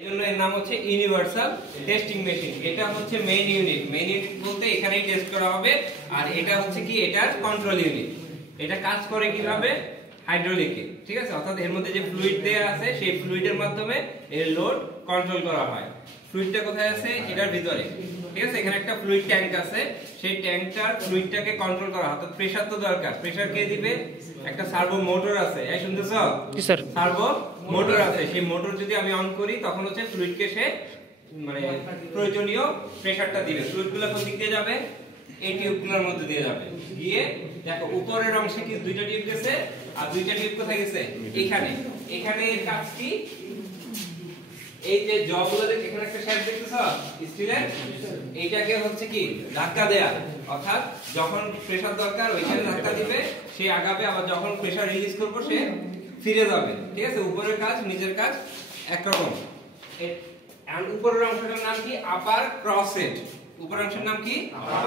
এজন্য এর নাম হচ্ছে ইউনিভার্সাল টেস্টিং মেশিন। এটা হচ্ছে মেইন ইউনিট। মেইন ইউনিট বলতে এখানেই টেস্ট করা হবে। আর এটা হচ্ছে কি, এটার কন্ট্রোল ইউনিট। এটা কাজ করে কিভাবে? হাইড্রোলিকে, ঠিক আছে? অর্থাৎ এর মধ্যে যে ফ্লুইড দেয়া আছে সেই ফ্লুইডের মাধ্যমে এর লোড কন্ট্রোল করা হয়। ফ্লুইডটা কোথায় আছে? এটার ভিতরে, ঠিক আছে? এখানে একটা ফ্লুইড ট্যাঙ্ক আছে, সেই ট্যাঙ্কটার ফ্লুইডটাকে কন্ট্রোল করা। অর্থাৎ প্রেসার তো দরকার। প্রেসার কে দিবে? একটা সার্ভো মোটর আছে। এই শুনতেছো? জি স্যার। সার্ভো মোটর আছে। সেই মোটর যদি আমি অন করি তখন হচ্ছে ফ্লুইডকে সে মানে প্রয়োজনীয় প্রেসারটা দিবে। ফ্লুইডগুলো কোন দিক দিয়ে যাবে? এই টিউবগুলোর মধ্যে দিয়ে যাবে। গিয়ে দেখো উপরের অংশে কি দুইটা টিউব গেছে, আর দুইটা টিউব কোথায় গেছে? এখানে। এখানে এর কাজ কি? এই যে জগুলো দেখে এখানে একটা শ্যাফট দেখতেছো স্টিলের, এইটাকে হচ্ছে কি ধাক্কা দেয়া। অর্থাৎ যখন প্রেসার দরকার ওইখানে ধাক্কা দিবে, সে আগাবে। আবার যখন প্রেসার রিলিজ করব সে ফিরে যাবে, ঠিক আছে? উপরের কাজ নিচের কাজ একরকম। আর উপরের অংশটার নাম কি? আপার ক্রসহেড। উপরের অংশের নাম কি?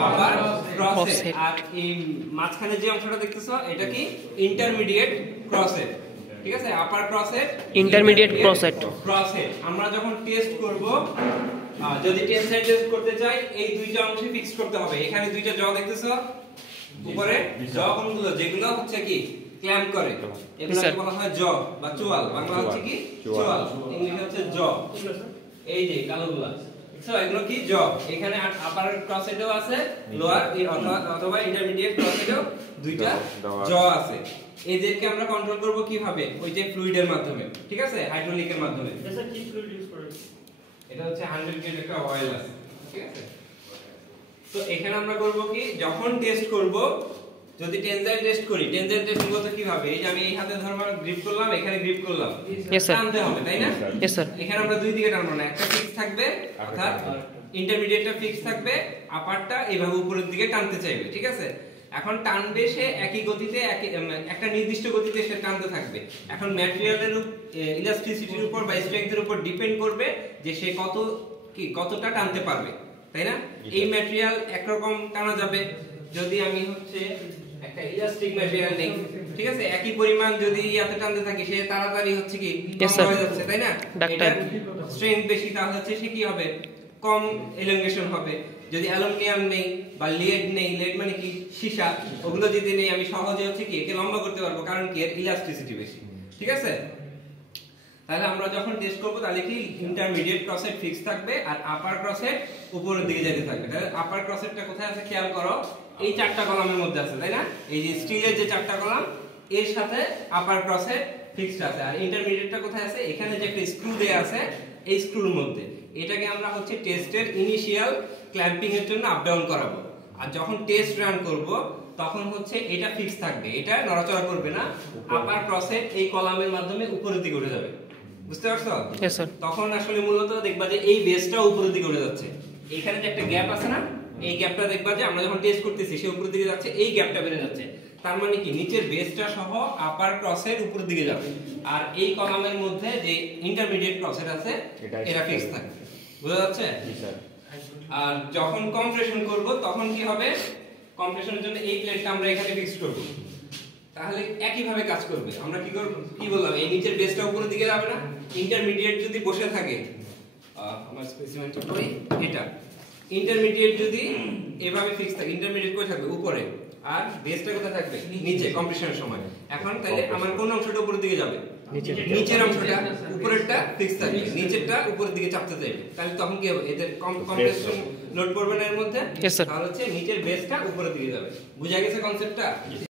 আপার ক্রসহেড। আর এই মাঝখানে যে অংশটা দেখতেছো এটা কি? ইন্টারমিডিয়েট ক্রসহেড, ঠিক আছে? আপার ক্রসহেড, ইন্টারমিডিয়েট ক্রসহেড। আমরা যখন টেস্ট করব, যদি টেনসাইল টেস্ট করতে চাই, এই দুইটা অংশে ফিক্স করতে হবে। এখানে দুইটা জ দেখতেছো উপরে, জ কোনগুলো? যেগুলো হচ্ছে কি ক্ল্যাম্প করে, এগুলোকে বলা হয় জ বা চোয়াল। বাংলা হচ্ছে কি? চোয়াল, ইংলিশে হচ্ছে জ। এই যে কালোগুলো, সো এগুলো কি? জ। এখানে আপার ক্রসহেডও আছে, লোয়ার অথবা ইন্টারমিডিয়েট ক্রসহেডও দুইটা জ আছে। এদেরকে আমরা কন্ট্রোল করব কিভাবে? ওই যে ফ্লুইডের মাধ্যমে, ঠিক আছে? হাইড্রোলিকের মাধ্যমে। এটা কি ফ্লুইড ইউজ করে? এটা হচ্ছে 100 গ্রেড একটা অয়েল আছে, ঠিক আছে? তো এখানে আমরা করব কি, যখন টেস্ট করব, যদি টেনজাইল টেস্ট করি, টেনজাইল টেস্ট করতে কিভাবে? এই যে আমি এই হাতে ধরবা গ্রিপ করলাম, এখানে গ্রিপ করলাম, টানতে হবে, তাই না? Yes sir. এখানে আমরা দুই দিকে টানবো না, একটা ফিক্স থাকবে, অর্থাৎ ইন্টারমিডিয়েটটা ফিক্স থাকবে, আপারটা এইভাবে উপরের দিকে টানতে চাইবে, ঠিক আছে? এখন টানবে সে একই গতিতে, একটা নির্দিষ্ট গতিতে সে টানতে থাকবে। এখন ম্যাটেরিয়ালের ইলাস্টিসিটির উপর বা স্ট্রেংথের উপর ডিপেন্ড করবে যে সে কতটা টানতে পারবে, তাই না? এই ম্যাটেরিয়াল একরকম টানা যাবে। যদি আমি হচ্ছে একটা ইলাস্টিক ম্যাটেরিয়াল নেই, ঠিক আছে? একই পরিমাণ যদি ইয়াতে টানতে থাকি, সে তাড়াতাড়ি হচ্ছে কি কম হয়ে যাচ্ছে, তাই না? ডাক্তার স্ট্রেংথ বেশি, তাহলে হচ্ছে সে কি হবে? কম এলংগেশন হবে। যদি অ্যালুমিনিয়াম নেই বা লেড নেই, লেড মানে কি? সীসা, ওগুলো যদি নেই, আমি সহজে হচ্ছে কি একে লম্বা করতে পারবো, কারণ কি এর ইলাস্টিসিটি বেশি, ঠিক আছে? তাহলে আমরা যখন টেস্ট করব, তাহলে কি ইন্টারমিডিয়েট ক্রসহেড ফিক্স থাকবে আর আপার ক্রসহেড উপরের দিকে যেতে থাকবে। তাহলে আপার ক্রসহেডটা কোথায় আছে খেয়াল করো, এই চারটা কলামের মধ্যে আছে, তাই না? এই যে স্টিলের যে চারটা কলাম, এর সাথে আপার ক্রসহেড ফিক্সড আছে। আর ইন্টারমিডিয়েটটা কোথায় আছে? এখানে যে একটা স্ক্রু দেয়া আছে, এই স্ক্রুর মধ্যে। এটাকে আমরা হচ্ছে টেস্টের ইনিশিয়াল ক্ল্যাম্পিং এর জন্য আপ ডাউন করাবো। আর যখন টেস্ট রান করব, তখন হচ্ছে এটা ফিক্স থাকবে, এটা নড়াচড়া করবে না। আপার ক্রসহেড এই কলামের মাধ্যমে উপরের দিকে উঠে যাবে, বুঝতে পারছো? Yes sir. তখন আসলে মূলত দেখবা যে এই বেসটা উপরের দিকে উঠে যাচ্ছে। এখানে যে একটা গ্যাপ আছে না, এই গ্যাপটা দেখবা যে আমরা যখন টেস্ট করতেছি সে উপরের দিকে যাচ্ছে, এই গ্যাপটা বেড়ে যাচ্ছে। তার মানে কি নিচের বেসটা সহ আপার ক্রসহেড উপরের দিকে যাবে, আর এই কলামের মধ্যে যে ইন্টারমিডিয়েট ক্রসহেড আছে এটা ফিক্স থাকবে, বুঝা যাচ্ছে? আর যখন কম্প্রেশন করব, তখন কি হবে? কম্প্রেশনের জন্য এই প্লেটটা আমরা এখানে ফিক্স করব, তাহলে একই ভাবে কাজ করবে। আমরা কি করব? কি বললাম, এই নিচের বেসটা উপরের দিকে যাবে না। ইন্টারমিডিয়েট যদি বসে থাকে, আমার স্পেসিমেনটা কই, এটা ইন্টারমিডিয়েট যদি এভাবে ফিক্স থাকে, ইন্টারমিডিয়েট কই থাকবে? উপরে। আর বেসটা কোথায় থাকবে? নিচে, কম্প্রেশনের সময়। এখন তাহলে আমার কোন অংশটা উপরের দিকে যাবে? নিচের অংশটা। উপরেরটা ফিক্স থাকবে, নিচেরটা উপরের দিকে চাপতে চাইবে। তাহলে তখন কি হবে? এদের কম্প্রেশন লোড পড়বে না এর মধ্যে, তাহলে হচ্ছে নিচের বেসটা উপরের দিকে যাবে। বুঝা গেছে কনসেপ্টটা?